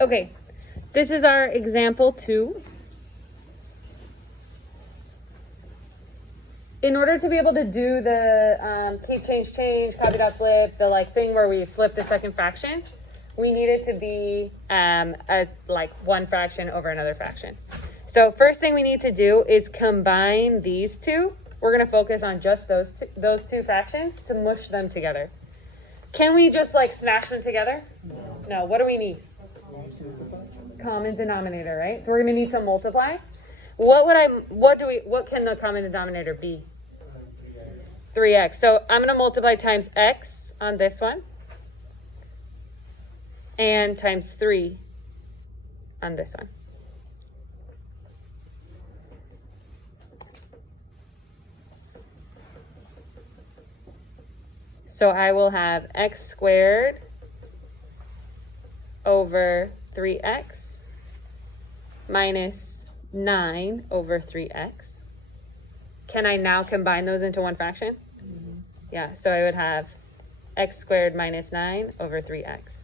Okay, this is our example 2. In order to be able to do the keep, change, copy, dot, flip, the like thing where we flip the second fraction, we need it to be like one fraction over another fraction. So first thing we need to do is combine these two. We're going to focus on just those two fractions to mush them together. Can we just like smash them together? No. What do we need? Common denominator, right? So we're going to need to multiply. What can the common denominator be? 3x. So I'm going to multiply times x on this one and times 3 on this one. So I will have x squared over 3x minus 9 over 3x. Can I now combine those into one fraction? Mm-hmm. Yeah, so I would have x squared minus 9 over 3x.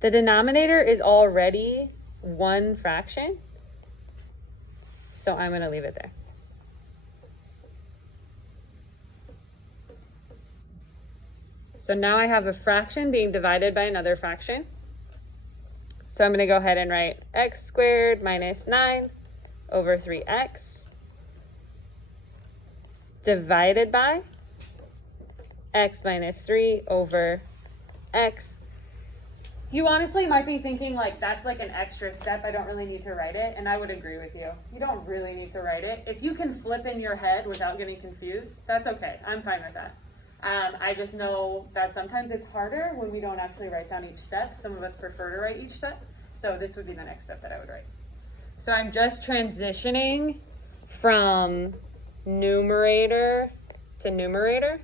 The denominator is already one fraction, so I'm going to leave it there. So now I have a fraction being divided by another fraction. So I'm going to go ahead and write x squared minus 9 over 3x divided by x minus 3 over x. You honestly might be thinking like that's like an extra step. I don't really need to write it. And I would agree with you. You don't really need to write it. If you can flip in your head without getting confused, that's okay. I'm fine with that. I just know that sometimes it's harder when we don't actually write down each step. Some of us prefer to write each step. So this would be the next step that I would write. So I'm just transitioning from numerator to numerator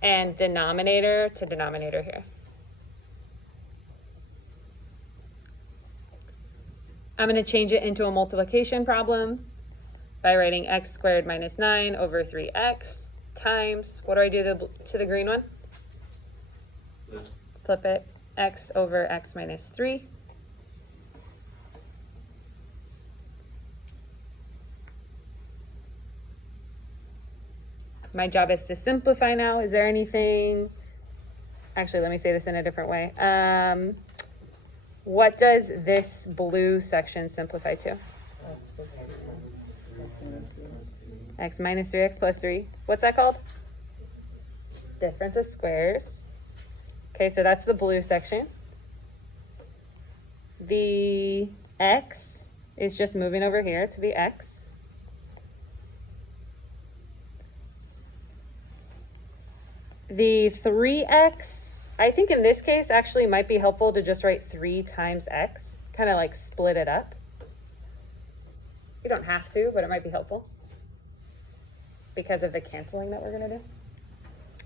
and denominator to denominator here. I'm going to change it into a multiplication problem by writing x squared minus 9 over 3x times, what do I do to the green one? Flip it, x over x minus 3. My job is to simplify now. Is there anything, actually let me say this in a different way. What does this blue section simplify to? X minus 3x plus 3. What's that called? Difference of squares. Okay, so that's the blue section. The x is just moving over here to be x. The 3x, I think in this case actually might be helpful to just write 3 times x, kind of like split it up. You don't have to, but it might be helpful because of the canceling that we're going to do.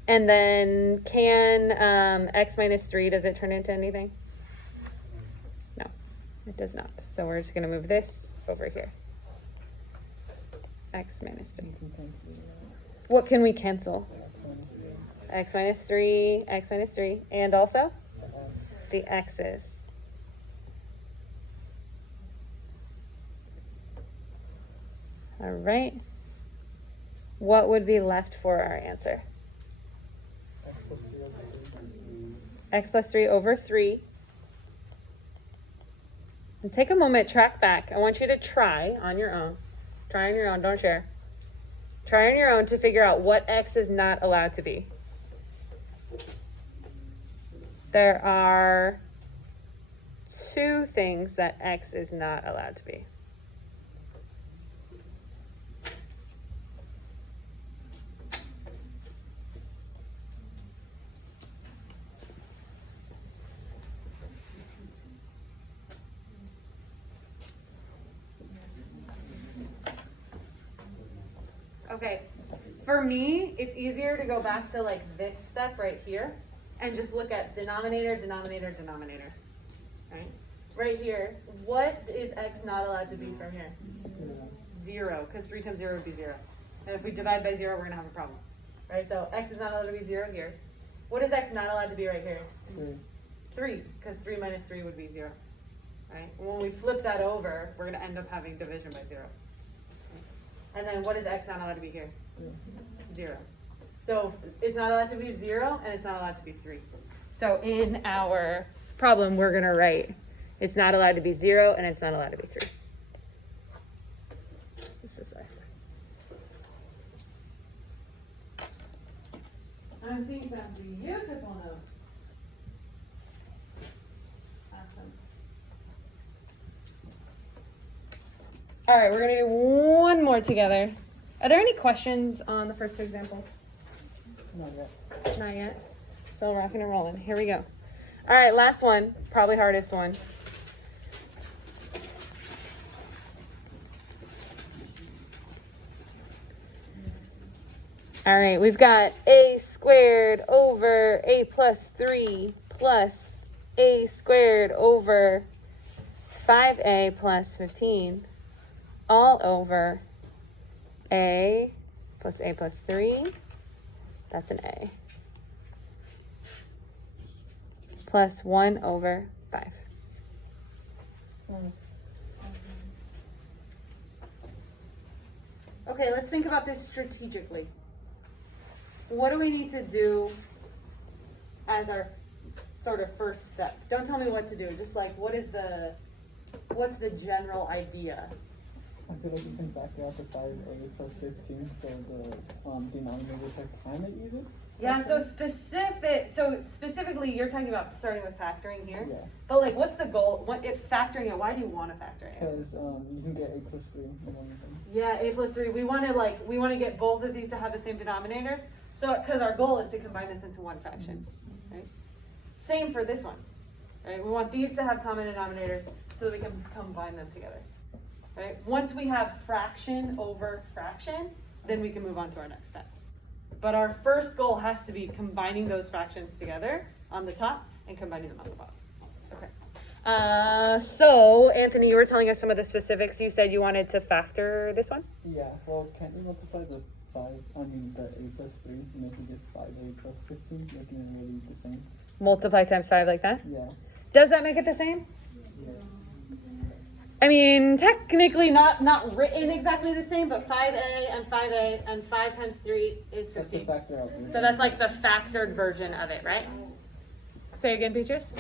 And then can x minus 3, does it turn into anything? No, it does not. So we're just going to move this over here. X minus 3. What can we cancel? X minus 3, x minus 3, and also the x's. All right. What would be left for our answer? X plus 3 over 3. And take a moment, track back. I want you to try on your own. Try on your own, don't share. Try on your own to figure out what x is not allowed to be. There are 2 things that x is not allowed to be. Okay, for me, it's easier to go back to like this step right here and just look at denominator, denominator, denominator, right? Right here, what is x not allowed to be from here? 0, because 3 times 0 would be 0. And if we divide by 0, we're gonna have a problem, right? So x is not allowed to be 0 here. What is x not allowed to be right here? 3. 3, because 3 minus 3 would be 0. Right? When we flip that over, we're going to end up having division by 0. And then what is x not allowed to be here? 0. So it's not allowed to be 0, and it's not allowed to be 3. So in our problem, we're going to write it's not allowed to be 0, and it's not allowed to be 3. This is that. I'm seeing some beautiful notes. Awesome. All right, we're going to do one more together. Are there any questions on the first two examples? Not yet. Not yet. Still rocking and rolling. Here we go. All right, last one. Probably hardest one. All right, we've got a squared over a plus 3 plus a squared over 5a plus 15 all over a plus 3. That's an a. Plus 1 over 5. Okay, let's think about this strategically. What do we need to do as our sort of first step? Don't tell me what to do. Just like, what's the general idea? I feel like you can factor out the 5a plus 15, so the denominator check kind of easy. Yeah, so specifically you're talking about starting with factoring here. Yeah. But like, what's the goal? If factoring it, why do you want to factor it? Because you can get a plus 3 in one of them. Yeah, a plus 3. We want to get both of these to have the same denominators. So, because our goal is to combine this into one fraction, right? Same for this one, right? We want these to have common denominators so that we can combine them together, right? Once we have fraction over fraction, then we can move on to our next step. But our first goal has to be combining those fractions together on the top and combining them on the bottom. Okay. So, Anthony, you were telling us some of the specifics. You said you wanted to factor this one? Yeah, well, can't you multiply the the a plus 3, making this 5a plus 15, making it really the same? Multiply times 5 like that? Yeah. Does that make it the same? Yeah. I mean, technically not written exactly the same, but 5a and 5 times 3 is 15. That's the factor out there. So that's like the factored version of it, right? Say again, Beatrice?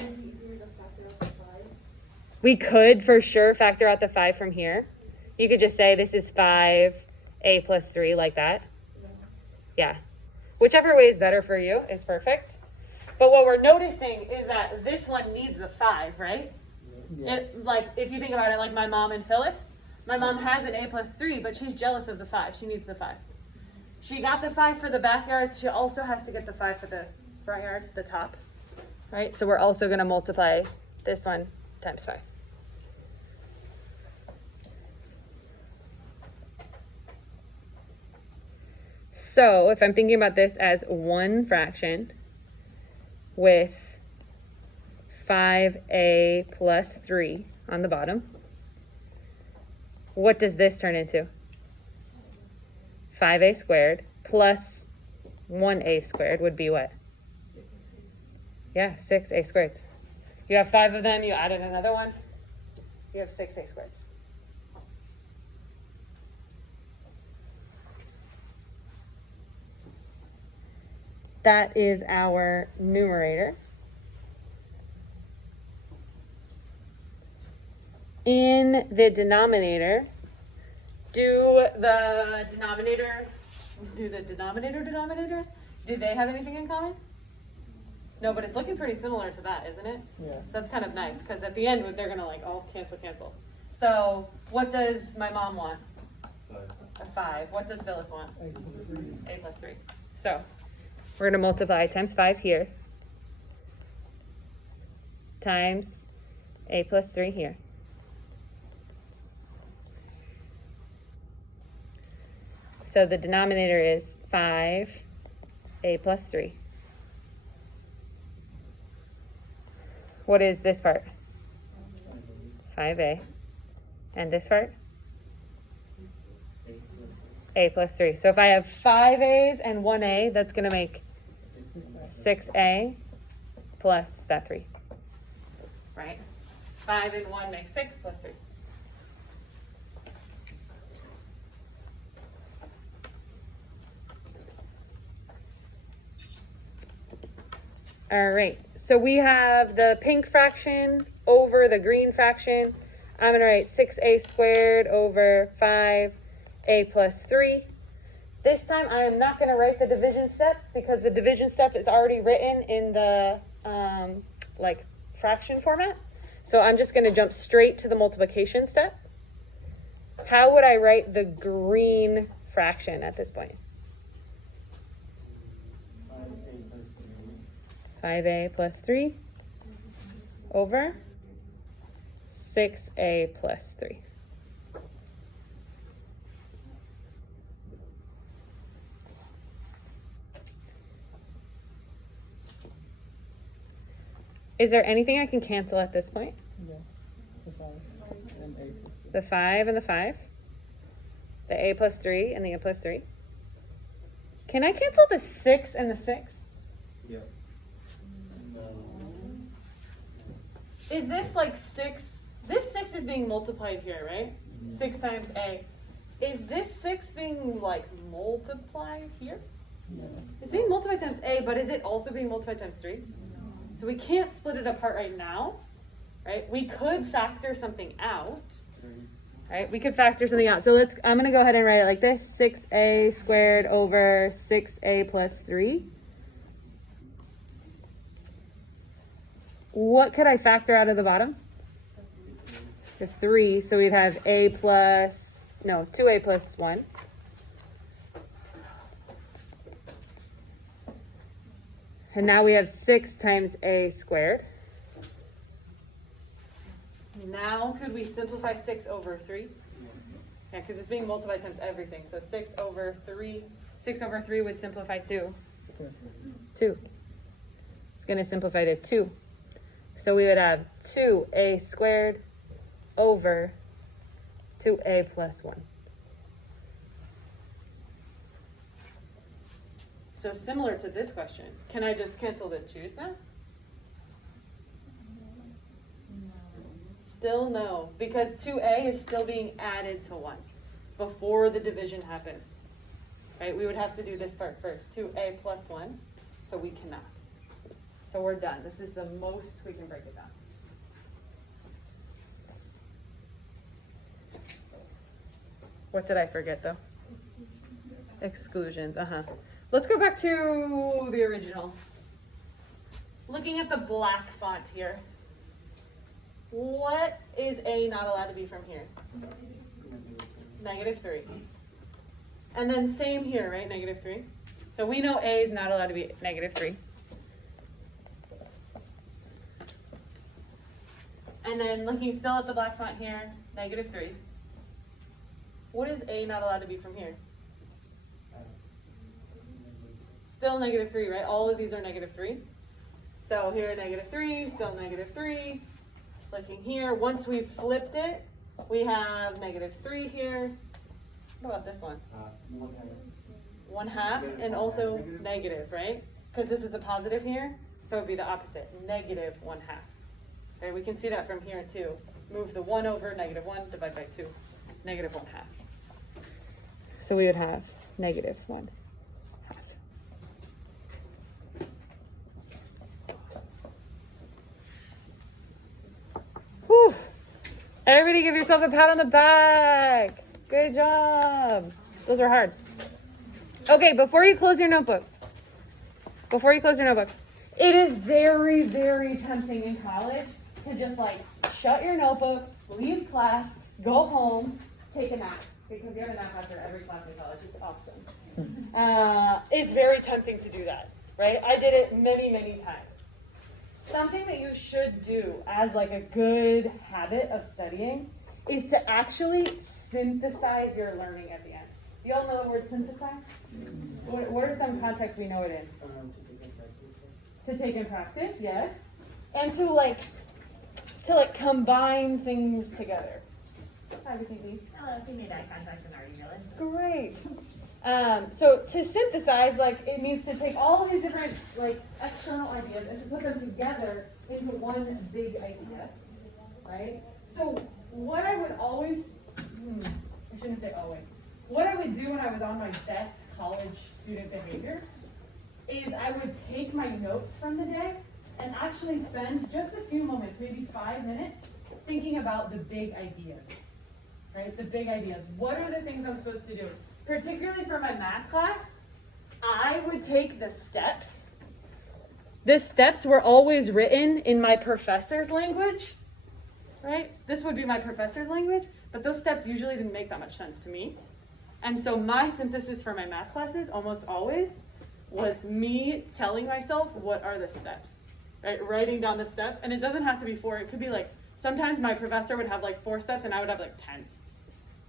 We could for sure factor out the 5 from here. You could just say this is 5a plus 3 like that. Yeah. Whichever way is better for you is perfect. But what we're noticing is that this one needs a 5, right? Yeah. Like, if you think about it, like my mom and Phyllis. My mom has an a plus 3, but she's jealous of the 5. She needs the 5. She got the 5 for the backyard. She also has to get the 5 for the front yard, the top. Right? So we're also going to multiply this one times 5. So if I'm thinking about this as one fraction with 5a plus 3 on the bottom, what does this turn into? 5a squared plus 1a squared would be what? Yeah, 6a squareds. You have 5 of them, you added another one, you have 6a squareds. That is our numerator. In the denominator, do the denominators, do they have anything in common? No, but it's looking pretty similar to that, isn't it? Yeah. That's kind of nice, because at the end, they're going to like, oh, cancel. So what does my mom want? 5. A 5. What does Phyllis want? A plus 3. A plus 3. So we're going to multiply times 5 here times a plus 3 here. So the denominator is 5a plus 3. What is this part? 5a. And this part? A plus 3. So if I have 5 a's and 1 a, that's going to make 6a plus that 3. Right? 5 and 1 makes 6 plus 3. All right, so we have the pink fraction over the green fraction. I'm going to write 6a squared over 5a plus 3. This time I am not going to write the division step because the division step is already written in the like fraction format. So I'm just going to jump straight to the multiplication step. How would I write the green fraction at this point? 5a plus 3 over 6a plus 3. Is there anything I can cancel at this point? Yeah. The 5 and 8 plus 3. The 5 and the 5? The a plus 3 and the a plus 3? Can I cancel the 6 and the 6? Yeah. Is this like 6? This 6 is being multiplied here, right? 6 times a. Is this 6 being like multiplied here? Yeah. It's being multiplied times a, but is it also being multiplied times 3? So we can't split it apart right now, right? We could factor something out, right? We could factor something out. So I'm going to go ahead and write it like this. 6a squared over 6a plus 3. What could I factor out of the bottom? The 3. So we'd have 2a plus 1. And now we have 6 times a squared. Now could we simplify 6 over 3? Yeah, because it's being multiplied times everything. So 6 over 3 would simplify to 2. It's going to simplify to 2. So we would have 2a squared over 2a plus 1. So similar to this question, can I just cancel the 2's now? Still no, because 2a is still being added to 1 before the division happens. Right? We would have to do this part first. 2a plus 1, so we cannot. So we're done. This is the most we can break it down. What did I forget though? Exclusions, Let's go back to the original. Looking at the black font here. What is a not allowed to be from here? -3. And then same here, right? -3. So we know a is not allowed to be -3. And then looking still at the black font here, -3. What is a not allowed to be from here? Still -3, right? All of these are -3. So here, -3, still -3. Looking here, once we've flipped it, we have -3 here. What about this one? 1/2 and also negative, right? Because this is a positive here, so it would be the opposite, -1/2. Okay, we can see that from here too. Move the 1 over, -1, divide by 2, -1/2. So we would have -1/2. Whew. Everybody give yourself a pat on the back. Good job. Those are hard. Okay, before you close your notebook, it is very, very tempting in college to just like shut your notebook, leave class, go home, take a nap. Because you have a nap after every class in college. It's awesome. It's very tempting to do that, right? I did it many, many times. Something that you should do as like a good habit of studying is to actually synthesize your learning at the end. You all know the word synthesize? What are some contexts we know it in? To take in practice, yes. And to combine things together. Hi, Vicky. Hello, we made eye contact in our email. Great. So to synthesize, like, it means to take all of these different, like, external ideas and to put them together into one big idea, right? So what I would always, I shouldn't say always, what I would do when I was on my best college student behavior is I would take my notes from the day and actually spend just a few moments, maybe 5 minutes, thinking about the big ideas, right? The big ideas. What are the things I'm supposed to do? Particularly for my math class, I would take the steps. The steps were always written in my professor's language, right? This would be my professor's language, but those steps usually didn't make that much sense to me. And so my synthesis for my math classes almost always was me telling myself what are the steps, right? Writing down the steps, and it doesn't have to be 4. It could be like, sometimes my professor would have like 4 steps and I would have like 10,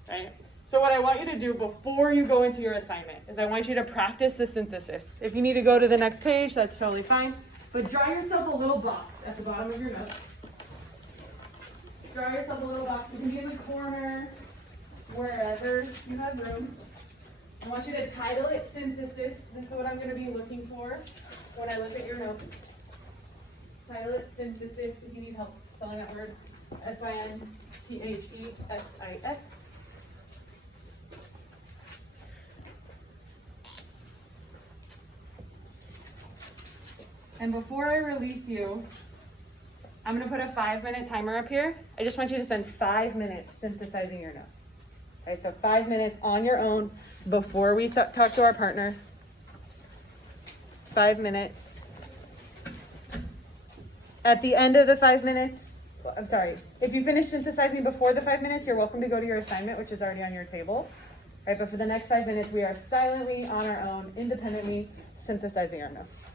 right? So what I want you to do before you go into your assignment is I want you to practice the synthesis. If you need to go to the next page, that's totally fine. But draw yourself a little box at the bottom of your notes. Draw yourself a little box. It can be in the corner, wherever you have room. I want you to title it synthesis. This is what I'm going to be looking for when I look at your notes. Title it synthesis. If you need help spelling that word, S-Y-N-T-H-E-S-I-S. And before I release you, I'm going to put a 5-minute timer up here. I just want you to spend 5 minutes synthesizing your notes. Okay, so 5 minutes on your own before we talk to our partners. 5 minutes. At the end of the 5 minutes, I'm sorry, if you finish synthesizing before the 5 minutes, you're welcome to go to your assignment, which is already on your table. Right, but for the next 5 minutes, we are silently on our own, independently synthesizing our notes.